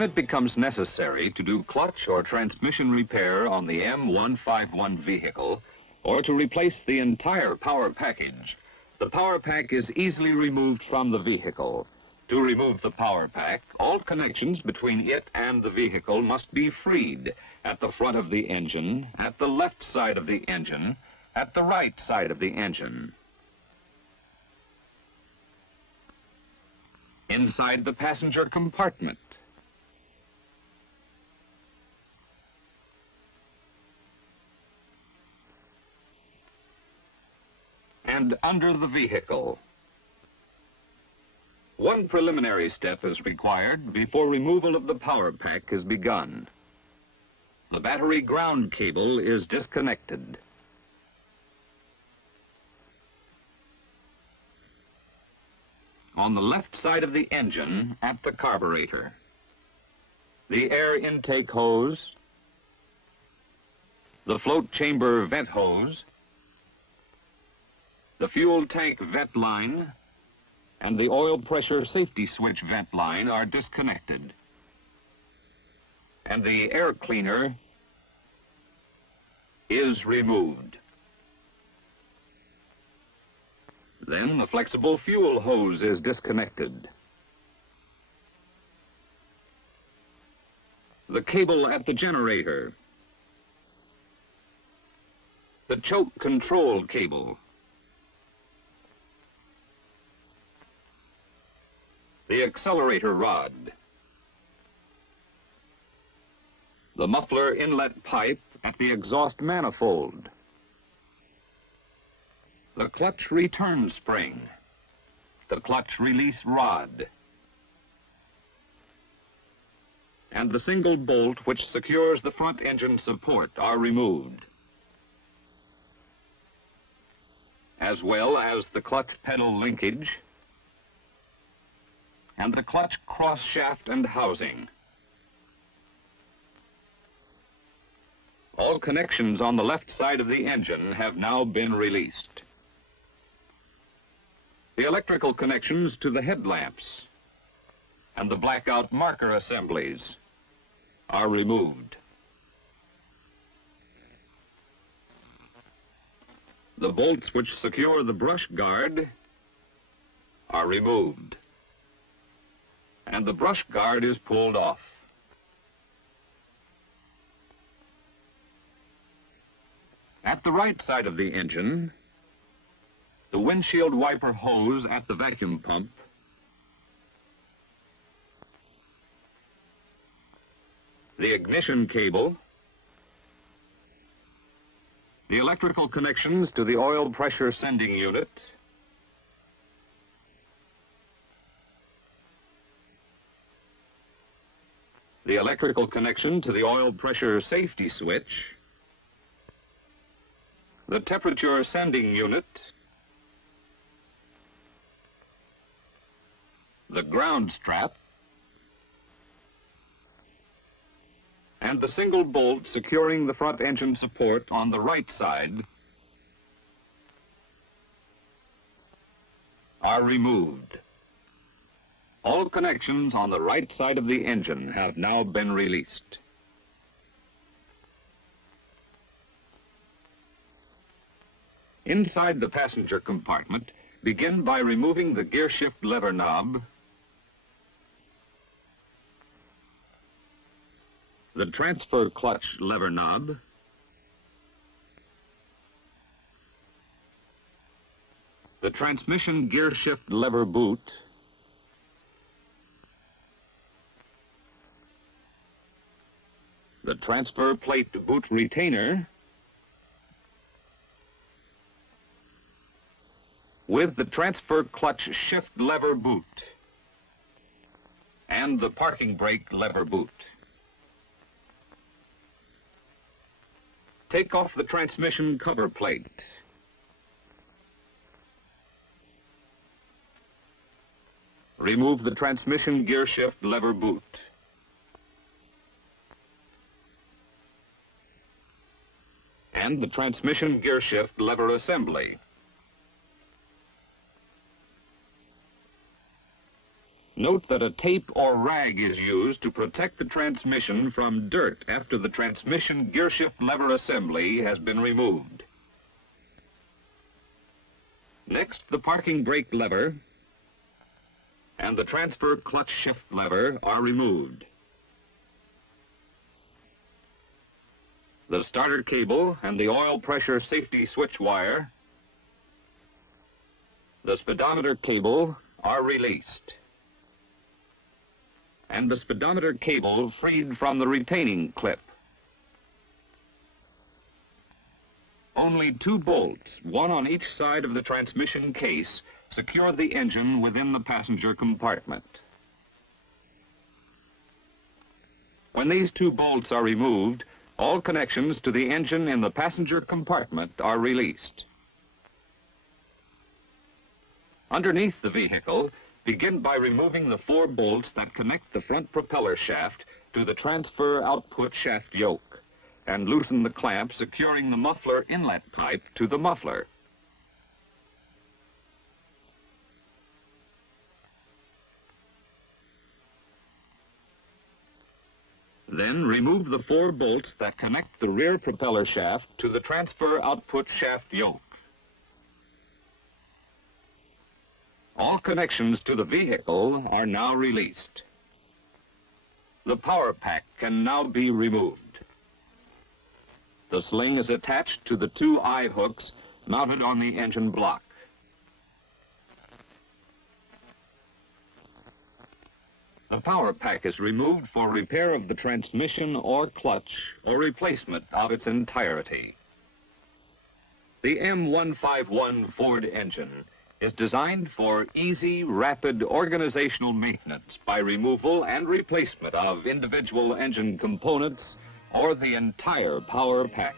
When it becomes necessary to do clutch or transmission repair on the M151 vehicle, or to replace the entire power package, the power pack is easily removed from the vehicle. To remove the power pack, all connections between it and the vehicle must be freed at the front of the engine, at the left side of the engine, at the right side of the engine, inside the passenger compartment, and under the vehicle. One preliminary step is required before removal of the power pack is begun. The battery ground cable is disconnected. On the left side of the engine at the carburetor, the air intake hose, the float chamber vent hose, the fuel tank vent line, and the oil pressure safety switch vent line are disconnected. And the air cleaner is removed. Then the flexible fuel hose is disconnected. The cable at the generator, the choke control cable, the accelerator rod, the muffler inlet pipe at the exhaust manifold, the clutch return spring, the clutch release rod, and the single bolt which secures the front engine support are removed, as well as the clutch pedal linkage and the clutch cross shaft and housing. All connections on the left side of the engine have now been released. The electrical connections to the headlamps and the blackout marker assemblies are removed. The bolts which secure the brush guard are removed, and the brush guard is pulled off. At the right side of the engine, the windshield wiper hose at the vacuum pump, the ignition cable, the electrical connections to the oil pressure sending unit, the electrical connection to the oil pressure safety switch, the temperature sending unit, the ground strap, and the single bolt securing the front engine support on the right side are removed. All connections on the right side of the engine have now been released. Inside the passenger compartment, begin by removing the gear shift lever knob, the transfer clutch lever knob, the transmission gear shift lever boot, the transfer plate boot retainer, with the transfer clutch shift lever boot, and the parking brake lever boot. Take off the transmission cover plate. Remove the transmission gear shift lever boot. And the transmission gear shift lever assembly. Note that a tape or rag is used to protect the transmission from dirt after the transmission gearshift lever assembly has been removed. Next, the parking brake lever and the transfer clutch shift lever are removed. The starter cable and the oil pressure safety switch wire, the speedometer cable are released, and the speedometer cable freed from the retaining clip. Only 2 bolts, one on each side of the transmission case, secure the engine within the passenger compartment. When these 2 bolts are removed, all connections to the engine in the passenger compartment are released. Underneath the vehicle, begin by removing the 4 bolts that connect the front propeller shaft to the transfer output shaft yoke, and loosen the clamp securing the muffler inlet pipe to the muffler. Then remove the 4 bolts that connect the rear propeller shaft to the transfer output shaft yoke. All connections to the vehicle are now released. The power pack can now be removed. The sling is attached to the 2 eye hooks mounted on the engine block. The power pack is removed for repair of the transmission or clutch or replacement of its entirety. The M151 Ford engine is designed for easy, rapid organizational maintenance by removal and replacement of individual engine components or the entire power pack.